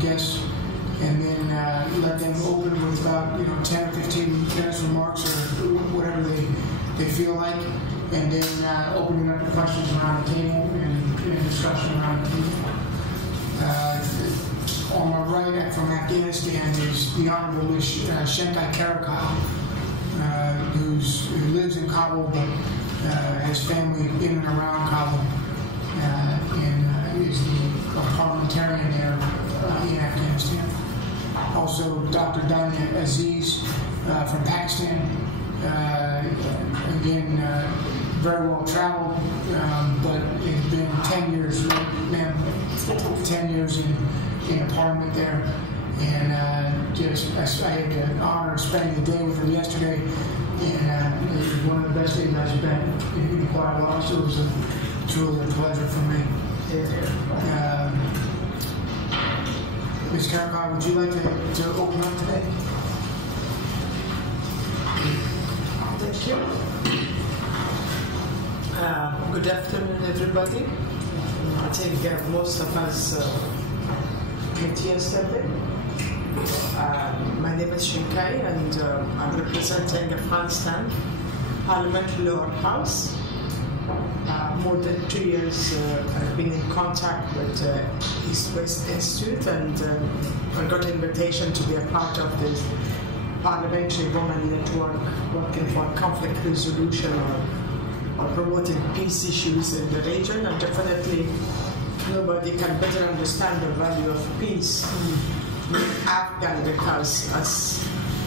guests, and then let them open with about 10 or 15 minutes remarks or whatever they feel like, and then opening up the questions around the table and discussion around the table. On my right from Afghanistan is the Honorable Shinkai Karokhail, who lives in Kabul but has family in and around Kabul, and is a parliamentarian there in Afghanistan. Also, Dr. Donya Aziz from Pakistan, again, very well traveled, but it's been 10 years, ma'am, 10 years in Parliament there, and I had the honor of spending the day with her yesterday, and it was one of the best days I spent in quite a while, so it was truly a pleasure for me. Ms. Karokhail, would you like to open up today? Thank you. Good afternoon, everybody. I think most of us met yesterday. My name is Shinkai, and I'm representing Afghanistan Parliamentary Lower House. More than 2 years I've been in contact with EastWest Institute, and I got an invitation to be a part of this Parliamentary Women Network working for conflict resolution or promoting peace issues in the region. And definitely nobody can better understand the value of peace in Afghan, because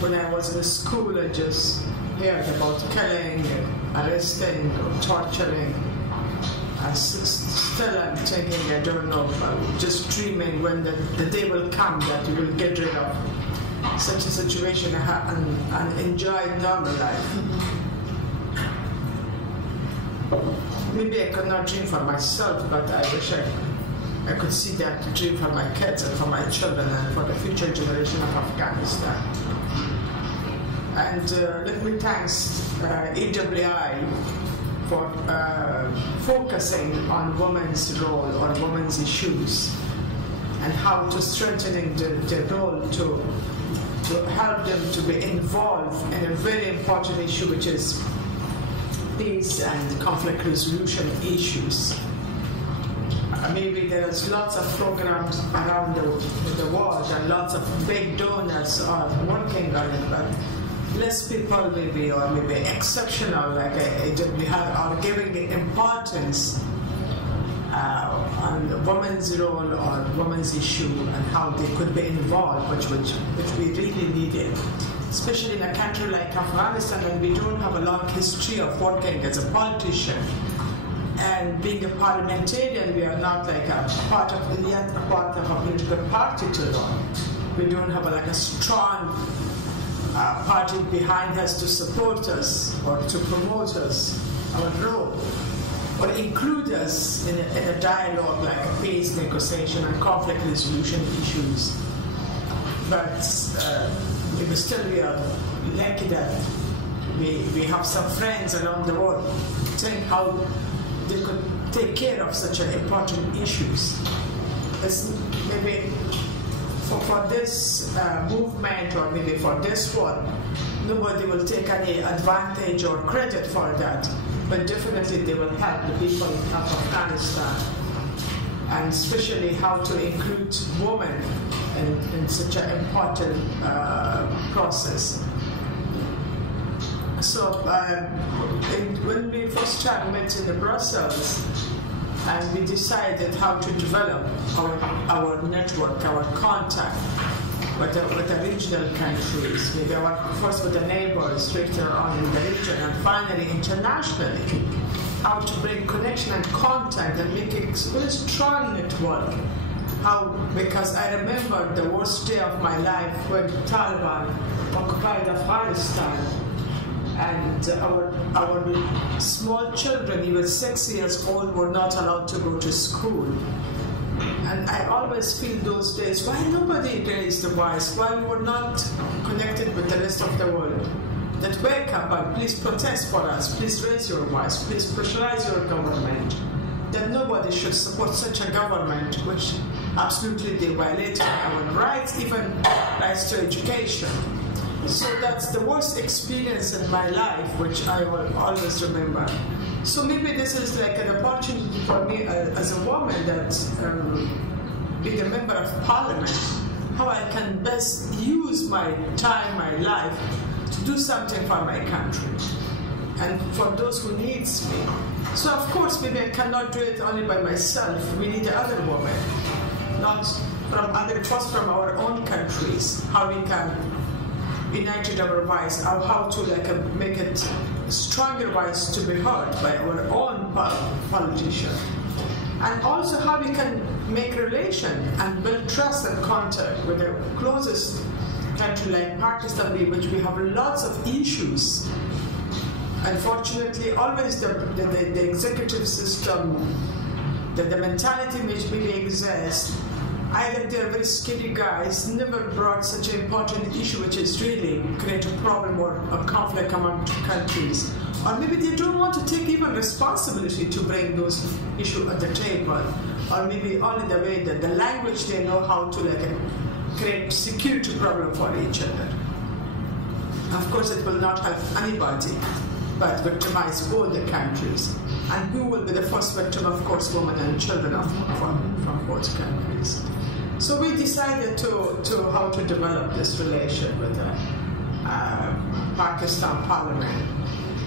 when I was in school I just heard about killing, arresting, or torturing. Still I'm thinking, I don't know, I'm just dreaming when the day will come that we will get rid of such a situation and enjoy normal life. Maybe I could not dream for myself, but I wish I could see that dream for my kids and for my children and for the future generation of Afghanistan. And let me thank AWEC for focusing on women's role or women's issues and how to strengthening their role to help them to be involved in a very important issue, which is peace and conflict resolution issues. Maybe there's lots of programs around the world and lots of big donors are working on it, but less people maybe, or maybe exceptional like AWEC, are giving importance on the women's role or women's issue and how they could be involved, which we really needed, especially in a country like Afghanistan, and we don't have a long history of working as a politician. And being a parliamentarian, we are not like a part of a political party to run. We don't have a strong party behind us to support us or to promote us, our role, or include us in a dialogue like a peace negotiation and conflict resolution issues. But we are lucky that we have some friends around the world saying how they could take care of such important issues. It's maybe for this movement, or maybe for this one, nobody will take any advantage or credit for that, but definitely they will help the people of Afghanistan, and especially how to include women in such an important process. So when we first time met in Brussels, and we decided how to develop our network, our contact with the regional countries, maybe first with the neighbors later on in the region, and finally internationally, how to bring connection and contact and make a very strong network. Because I remember the worst day of my life when the Taliban occupied Afghanistan, and our small children, even 6 years old, were not allowed to go to school. And I always feel those days, why nobody raised the voice, why we were not connected with the rest of the world. That wake up and please protest for us, please raise your voice, please pressurize your government. That nobody should support such a government which absolutely they violated our rights, even rights to education. So that's the worst experience in my life, which I will always remember. So maybe this is like an opportunity for me as a woman that being a member of parliament, how I can best use my time, my life, to do something for my country and for those who needs me. So of course, maybe I cannot do it only by myself. We need other women, not from other, first from our own countries, how we can unite our voice, or how to make it stronger voice to be heard by our own politicians. And also how we can make relation and build trust and contact with the closest country like Pakistan, which we have lots of issues. Unfortunately, always the executive system, the mentality which maybe exists, either they're very skinny guys, never brought such an important issue which is really create a problem or a conflict among two countries. Or maybe they don't want to take even responsibility to bring those issues at the table. Or maybe only the way that the language they know how to create security problem for each other. Of course, it will not help anybody, but victimize both the countries. And who will be the first victim? Of course, women and children from both countries. So we decided to how to develop this relation with the Pakistan Parliament.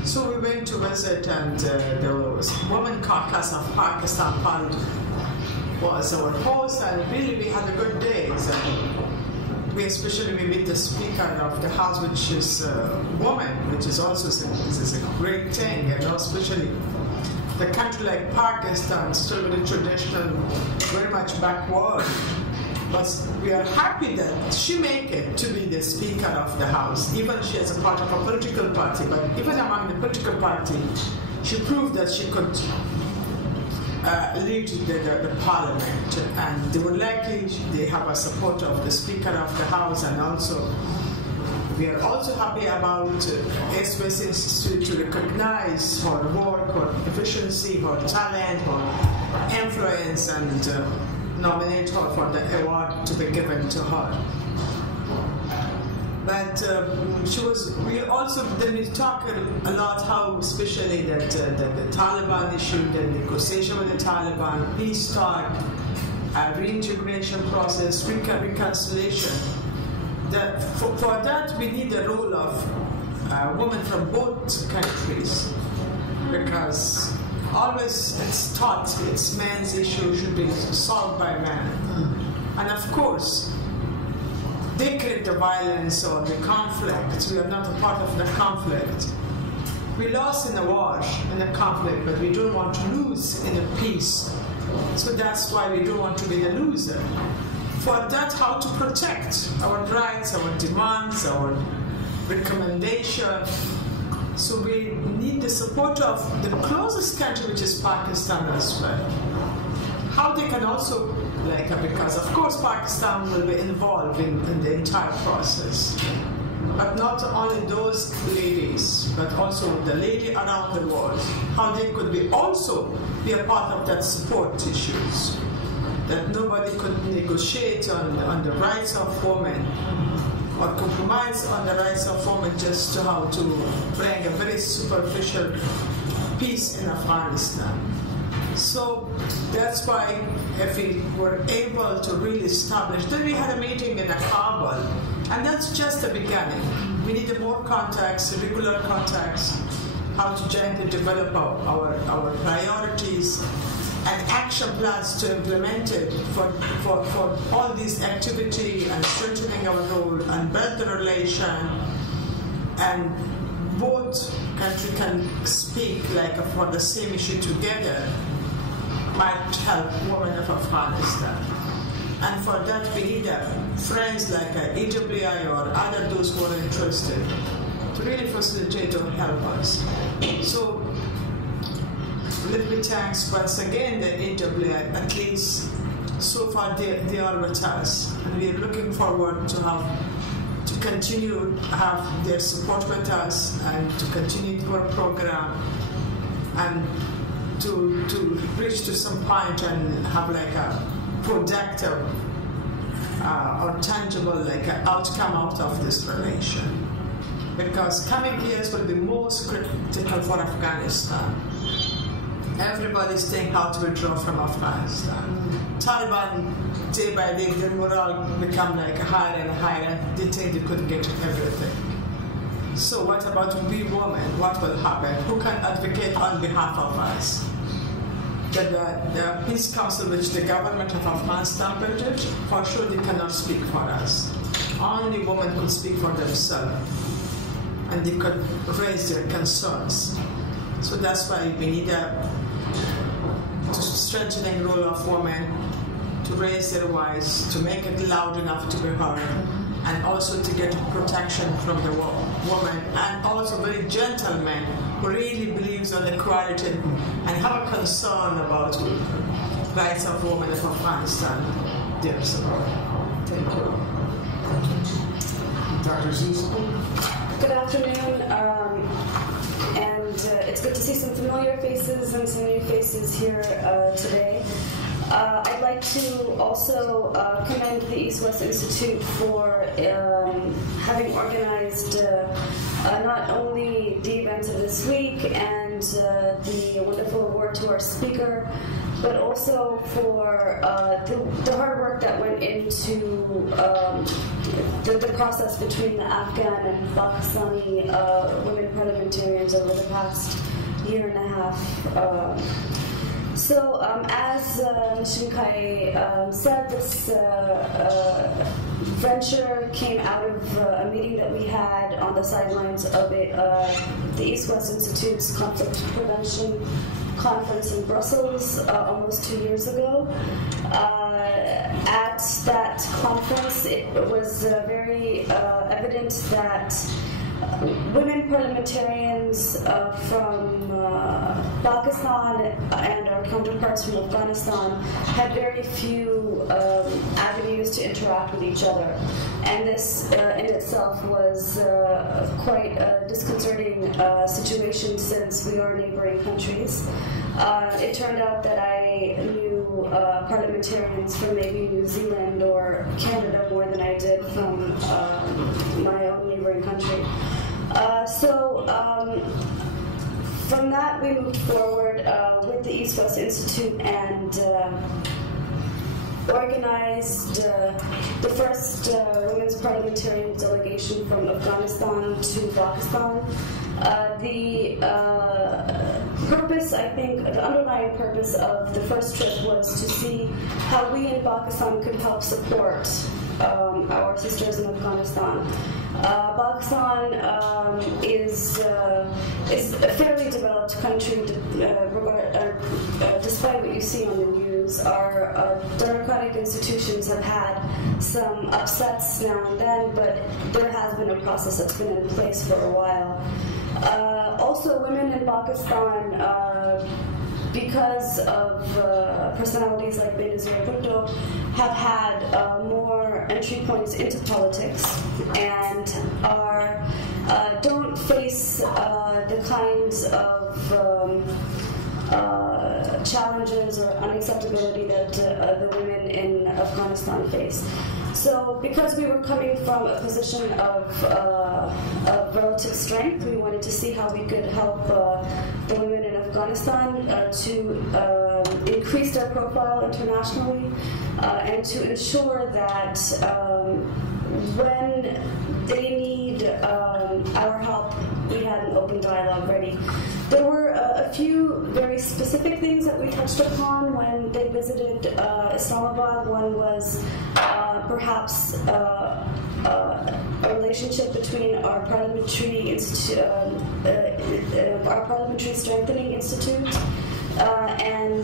So we went to visit, and the Women Caucus of Pakistan Parliament was our host, and really we had a good day. We met the Speaker of the House, which is a woman, which is also is a great thing, especially the country like Pakistan, still very traditional, very much backward. But we are happy that she made it to be the Speaker of the House. Even she is a part of a political party, but even among the political party, she proved that she could lead the Parliament. And they were lucky they have a support of the Speaker of the House, and also we are also happy about EastWest Institute to recognize her work, her efficiency, her talent, her influence, and nominate her for the award to be given to her. But we talk a lot how especially that the Taliban issue, the negotiation with the Taliban, peace talk, reintegration process, reconciliation. That for that we need the role of women from both countries, because always it's thought it's man's issue should be solved by man. And of course, they create the violence or the conflict. We are not a part of the conflict. We lost in the war, in the conflict, but we don't want to lose in the peace. So that's why we don't want to be the loser. For that, how to protect our rights, our demands, our recommendation. So we need the support of the closest country, which is Pakistan as well. How they can also, because of course Pakistan will be involved in the entire process. But not only those ladies, but also the lady around the world. How they could also be a part of that support issues. That nobody could negotiate on the rights of women or compromise on the rights of women just to how to bring a very superficial peace in Afghanistan. So that's why if we were able to really establish, then we had a meeting in Kabul, and that's just the beginning. We need more contacts, regular contacts, how to jointly develop our priorities and action plans to implement it for all these activity and strengthening our role and build the relation, and both countries can speak for the same issue together might help women of Afghanistan. And for that we need friends like AWEC or other those who are interested to really facilitate or help us. So let me thanks once again the AWEC, at least so far they are with us, and we are looking forward to continue to have their support with us and to continue our program and to reach to some point and have a productive or tangible outcome out of this relation. Because coming years will be most critical for Afghanistan. Everybody's thinking how to withdraw from Afghanistan. Taliban, day by day, their morale become higher and higher. They think they could get everything. So what about we women? What will happen? Who can advocate on behalf of us? The Peace Council, which the government of Afghanistan built, for sure they cannot speak for us. Only women could speak for themselves, and they could raise their concerns. So that's why we need a strengthening role of women to raise their voice, to make it loud enough to be heard, and also to get protection from the woman, and also very gentle men who really believes on equality and have a concern about rights of women of Afghanistan. Dear support. Thank you. Dr. Aziz. Good afternoon, and it's good to see some familiar faces and some new faces here today. I'd like to also commend the EastWest Institute for having organized not only the events of this week and the wonderful award to our speaker, but also for the hard work that went into the process between the Afghan and Pakistani women parliamentarians over the past year and a half. So, as Shinkai said, this venture came out of a meeting that we had on the sidelines of the EastWest Institute's Conflict Prevention Conference in Brussels almost 2 years ago. At that conference, it was very evident that women parliamentarians from Pakistan and our counterparts from Afghanistan had very few avenues to interact with each other. And this in itself was quite a disconcerting situation since we are neighboring countries. It turned out that I knew parliamentarians from maybe New Zealand or Canada more than I did from my own neighboring country. From that, we moved forward with the EastWest Institute and organized the first women's parliamentarian delegation from Afghanistan to Pakistan. The purpose, I think, the underlying purpose of the first trip was to see how we in Pakistan could help support our sisters in Afghanistan. Pakistan is a fairly developed country, despite what you see on the news. Our democratic institutions have had some upsets now and then, but there has been a process that's been in place for a while. Also, women in Pakistan, because of personalities like Benazir Bhutto, have had more entry points into politics and don't face the kinds of challenges or unacceptability that the women in Afghanistan face. So because we were coming from a position of relative strength, we wanted to see how we could help the women in Afghanistan to increase their profile internationally and to ensure that when they need our help, we had an open dialogue ready. There were a few very specific things that we touched upon when they visited Islamabad. One was perhaps a relationship between our parliamentary strengthening institute, and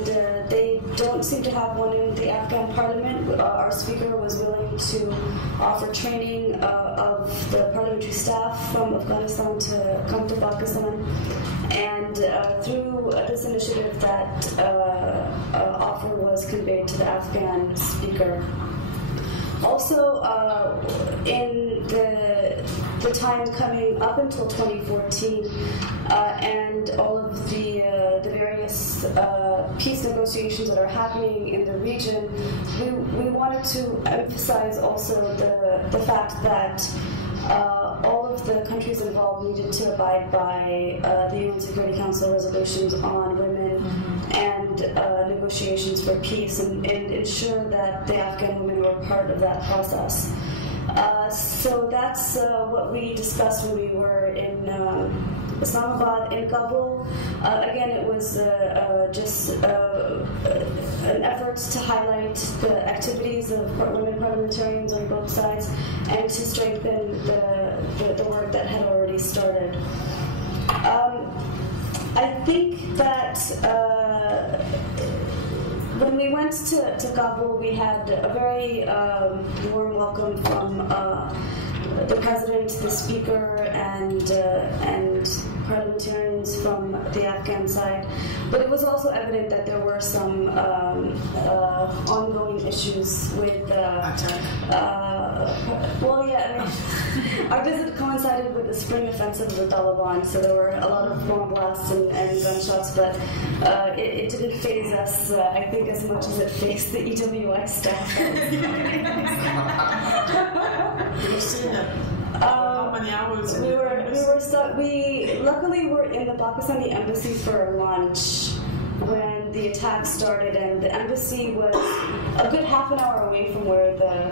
they don't seem to have one in the Afghan parliament. Our speaker was willing to offer training of the parliamentary staff from Afghanistan to come to Pakistan, and through this initiative, that offer was conveyed to the Afghan speaker. Also, in the the time coming up until 2014 and all of the various peace negotiations that are happening in the region, we wanted to emphasize also the fact that all of the countries involved needed to abide by the UN Security Council resolutions on women and negotiations for peace, and ensure that the Afghan women were part of that process. So that's what we discussed when we were in Islamabad. In Kabul, again, it was just an effort to highlight the activities of women parliamentarians on both sides and to strengthen the work that had already started. I think that when we went to Kabul, we had a very warm welcome from the president, the speaker, and parliamentarians from the Afghan side. But it was also evident that there were some ongoing issues with well, yeah, I mean, our visit coincided with the spring offensive of the Taliban, so there were a lot of bomb blasts and gunshots, but it didn't faze us, I think, as much as it fazed the EWX staff. You've seen it. How many hours? We luckily were in the Pakistani embassy for lunch when the attack started, and the embassy was a good half an hour away from where the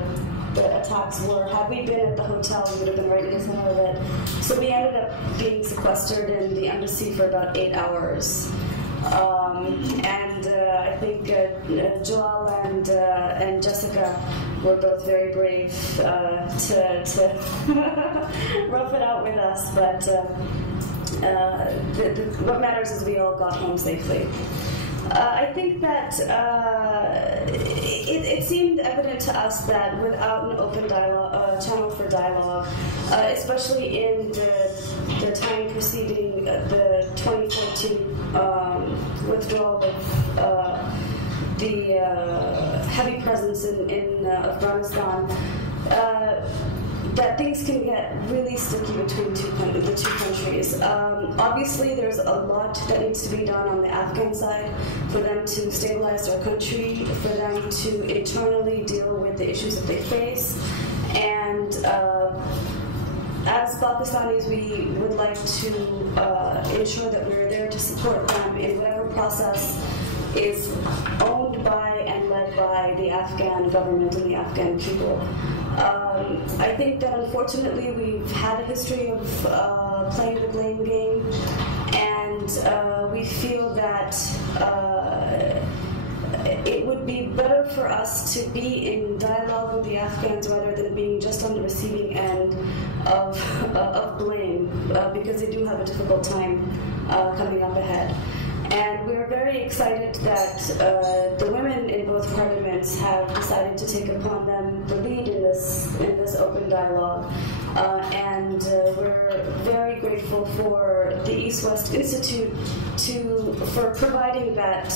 attacks were. Had we been at the hotel, we would have been right in the center of it. So we ended up being sequestered in the embassy for about 8 hours. And I think Joel and Jessica were both very brave to rough it out with us, but what matters is we all got home safely. I think that it seemed evident to us that without an open dialogue, channel for dialogue, especially in the time preceding the 2014 withdrawal of the heavy presence in Afghanistan, that things can get really sticky between the two countries. Obviously, there's a lot that needs to be done on the Afghan side for them to stabilize their country, for them to internally deal with the issues that they face, and as Pakistanis, we would like to ensure that we're there to support them in whatever process is owned by and led by the Afghan government and the Afghan people. I think that unfortunately we've had a history of playing the blame game, and we feel that it would be better for us to be in dialogue with the Afghans rather than being just on the receiving end of blame, because they do have a difficult time coming up ahead. And we're very excited that the women in both parliaments have decided to take upon them the lead in this open dialogue. And we're very grateful for the EastWest Institute for providing that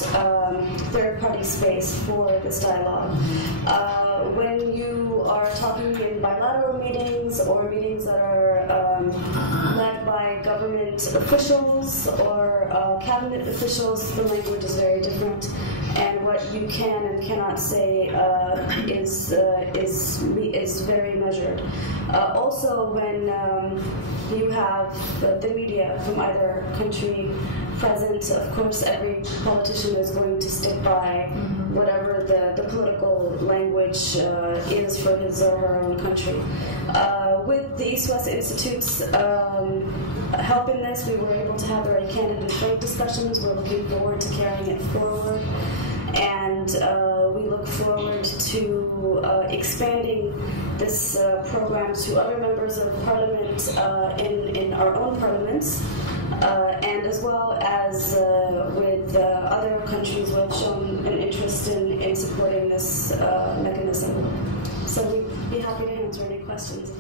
third-party space for this dialogue. When you are talking in bilateral meetings or meetings that are led by government officials or cabinet officials, the language is very different, and what you can and cannot say is very measured. Also, when you have the media from either country present, of course, every politician is going to stick by whatever the political language is for his or her own country. With the EastWest Institute's help in this, we were able to have very candid and frank discussions. We're looking forward to carrying it forward, and we look forward to expanding this program to other members of parliament in our own parliaments, and as well as with other countries who have shown an interest in supporting this mechanism. So we'd be happy to answer any questions.